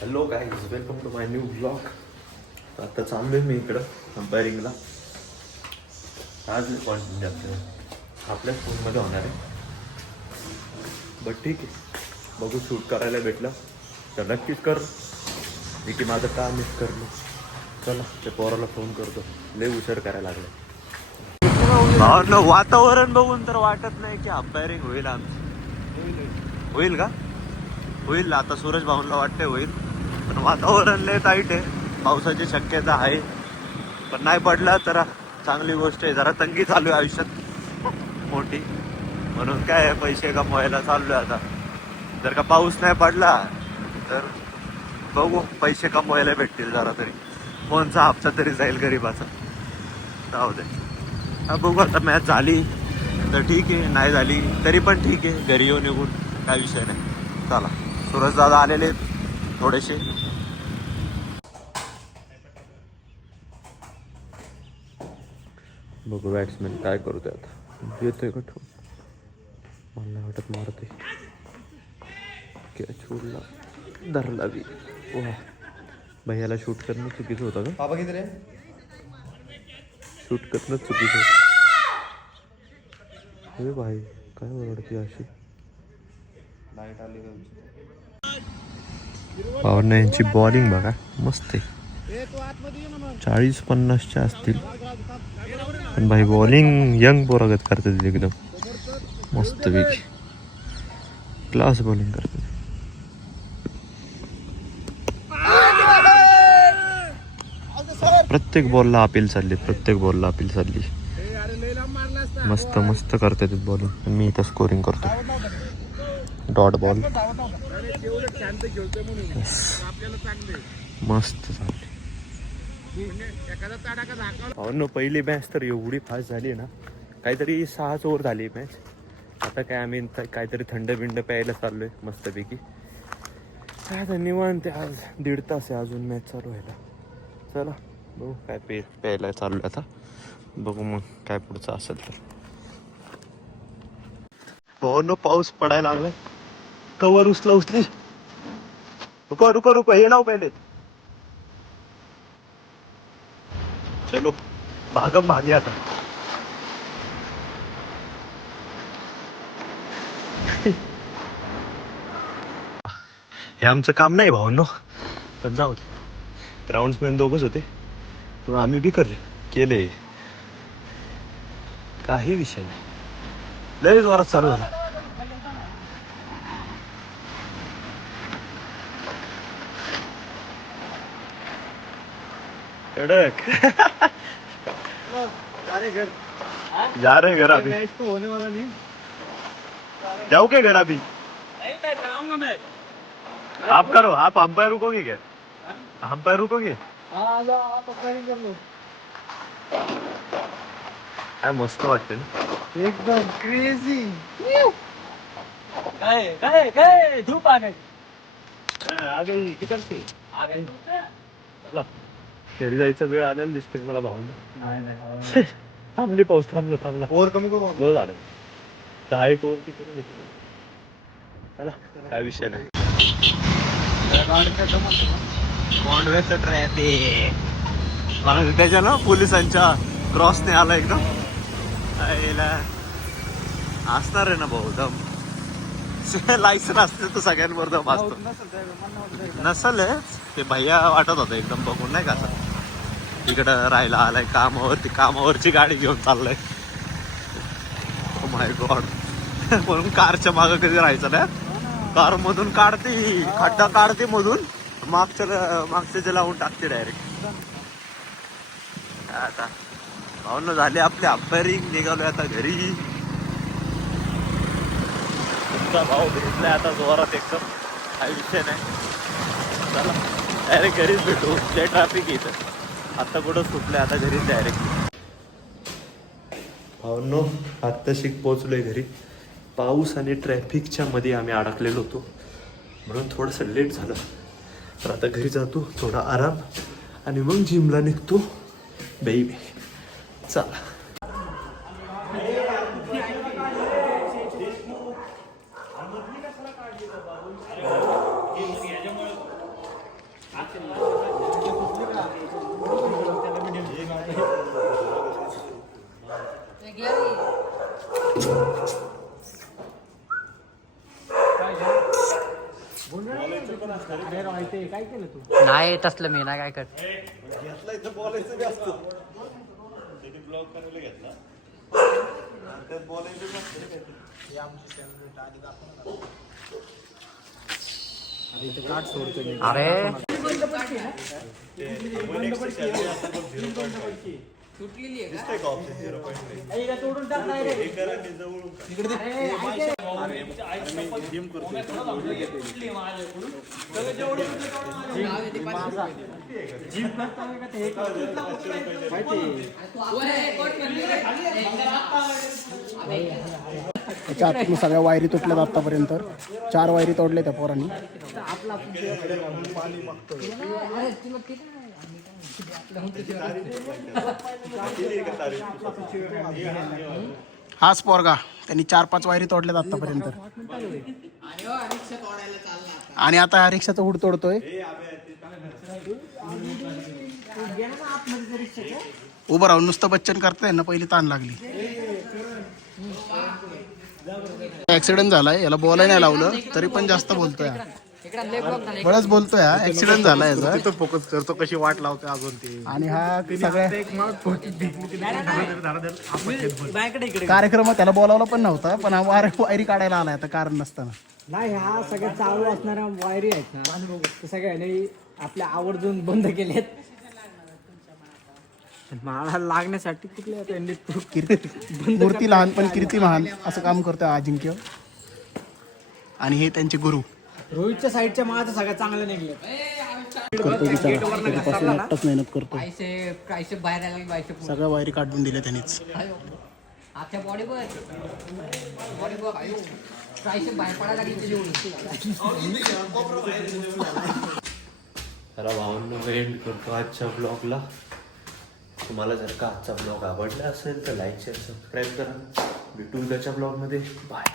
Hello guys, welcome to my new blog. आता चाललोय मी इकडं अंपायरिंगला. आज कॉन्टेंट आपल्याच फोनमध्ये होणार आहे, बट ठीक आहे. बघू, शूट करायला भेटलं तर नक्कीच कर. मी की माझं काम मिस करलो. चला ते पोराला फोन करतो, लय उशीर करायला लागला. वातावरण बघून तर वाटत नाही की अंपायरिंग होईल आमची. होईल का? होईल. आता सूरज भाऊनला वाटतंय होईल, पण वातावरण लय टाईट आहे. पावसाची शक्यता आहे, पण नाही पडला तर चांगली गोष्ट आहे. जरा तंगी चालू आहे आयुष्यात मोठी, म्हणून काय पैसे कमवायला चाललोय आता. जर का पाऊस नाही पडला तर बघू, पैसे कमवायला भेटतील जरा तरी. फोनचा हप्ता तरी जाईल गरीबाचा. जाऊ दे, बघू. आता मॅच झाली तर ठीक आहे, नाही झाली तरी पण ठीक आहे. घरी येऊ निघून, काय विषय नाही. चला, सूरज दादा आलेले थोडेसे. बघू बॅट्समॅन काय करतोय आता. येतोय का ठेवून? मला नाही वाटत मारतोय. कॅच उडला, धरला बी. वा, भैयाला शूट करणं चुकीचं होतं का? बाबा किती रे? शूट करणं चुकीचं होतं. हे भाई काय ओरडते अशी. लाईट आली का? पवार यांची बॉलिंग बघा, मस्त आहे. 40-50च्या असतील, पण भाई बॉलिंग यंग पोरागत करतात एकदम मस्त पैकी. क्लास बॉलिंग करतात. प्रत्येक बॉलला अपील चालली, प्रत्येक बॉलला अपील चालली. मस्त मस्त करतात बॉलिंग. मी इथं स्कोरिंग करतो. डॉट बॉल मस्त चालली. हो, पहिली मॅच तर एवढी फास्ट झाली ना, काहीतरी 6 ओव्हर झाली मॅच. आता काय आम्ही काहीतरी थंड बिंड प्यायला चाललोय मस्तपैकी. काय आता निवांत. आज 1.5 तास आहे अजून मॅच चालू व्हायला. चला बघू काय प्यायला चाललोय आता. बघू मग काय पुढचं असेल तर. हो न, पाऊस पडायला लागलाय. कवर उचली. रुको, हे नाव पहिले. चलो भागम भागे आता. हे आमचं काम नाही भावांनो, पण जाऊ दे. ग्राउंड्समॅन दोघच होते, पण आम्ही बी केले. काही विषय नाही. लय जोरात चालू झाला. कडक. जा रहे घर अभी. होने वाला नहीं. जाओ क्या घर अभी? आप करो, आप अंपायर रुकोगे क्या? अंपायर रुकोगे? काय मस्त वाटते ना, एकदम क्रेझी. काय धूप आ गई. आ गई किती घरी जायचा वेळ आलेला दिसते मला भावना. थांबली पाऊस, थांबला. ओव्हर कमी करू. बरं झालं. 10 ओव्हर ती करून घेतली. चला, काय विषय नाही. ट्रॅफिक त्याच्या ना पोलिसांच्या क्रॉसने आला एकदम. असणार आहे ना भाऊ दम. लायसन असते तर सगळ्यांवर दम असतो. नसल ते भैया वाटत होतं एकदम बघून, नाही का असं इकडं राहायला आलाय कामावरची गाडी घेऊन चाललाय. माय गॉड. म्हणून कारच्या मागं कधी राहायचं ना. कार मधून काढते, खड्डा काढते मधून, मागच्या लावून टाकते डायरेक्ट. आता भावना झाले आपले अंपायरिंग. निघालोय आता घरी. तुमचा भाऊ भेटलाय आता जोरात एकदम, काही विषय नाही. चला डायरेक्ट घरीच भेटू. जे ट्रॅफिक येतं आता कुठं सुटलंय, आता घरीच डायरेक्ट. भावनो आत्ताशी पोहोचलोय घरी. पाऊस आणि ट्रॅफिकच्या मध्ये आम्ही अडकलेलो होतो, म्हणून थोडंसं लेट झालं. तर आता घरी जातो, थोडा आराम, आणि मग जिमला निघतो. बेबी चला. अरे राहते काय केलं तू? नाही तसलं मी ना काय कर घेतला इथं बोलायचं बी असतं त्याने ब्लॉग करायला घेतला त्यात बोलायचं बी असतं रे काहीतरी. अरे दिसतंय का option 0.3? हिला तोडून टाक नाही रे. हे करा आणि जवळून करा. त्याच्या आतून सगळ्या वायरी तुटल्यात आतापर्यंत 4 वायरी तोडल्या त्या पोरांनी. हाच पोरगा त्यांनी 4-5 वायरी तोडल्यात आतापर्यंत आणि आता हा रिक्षाचा हुड तोडतोय. उभं राहून नुसतं बच्चन करताय ना, पहिली ताण लागली. ऍक्सिडेंट झालाय, याला बोलायला नाही लावलं तरी पण जास्त बोलतोय. बरंच बोलतोय, हा ऍक्सिडेंट झालाय याचा. तिथं फोकस करतो कशी वाट लावते अजून ते. आणि हा सगळ्या कार्यक्रमात त्याला बोलावला पण नव्हता, पण हा वायरी काढायला आलाय आता कारण नसताना. नाही ह्या सगळ्या चालू असणाऱ्या वायरी आहेत ना, ते सगळ्यांनी आपल्या आवर्जून बंद केलेत. मला लागण्यासाठी कुठल्या त्यांनी मूर्ती लहान पण कीर्ती महान असं काम करतोय अजिंक्य. आणि हे त्यांचे गुरु रोहितच्या साईडच्या माळाचं सगळ्यात चांगलं निघलं. करतो बिचारा, कधीपासून एकटाच मेहनत करतो. पैसे बाहेर आले पैसे सगळ्या वायरी काढून दिल्या त्यांनीच. आजच्या बॉडीवर पैसे बाहेर पडायला लागले. चला भावांनो, एंड करतो आजच्या ब्लॉगला. तुम्हाला जर का आजचा ब्लॉग आवडला असेल तर लाईक शेअर सबस्क्राईब करा. भेटू उद्याच्या ब्लॉगमध्ये. बाय.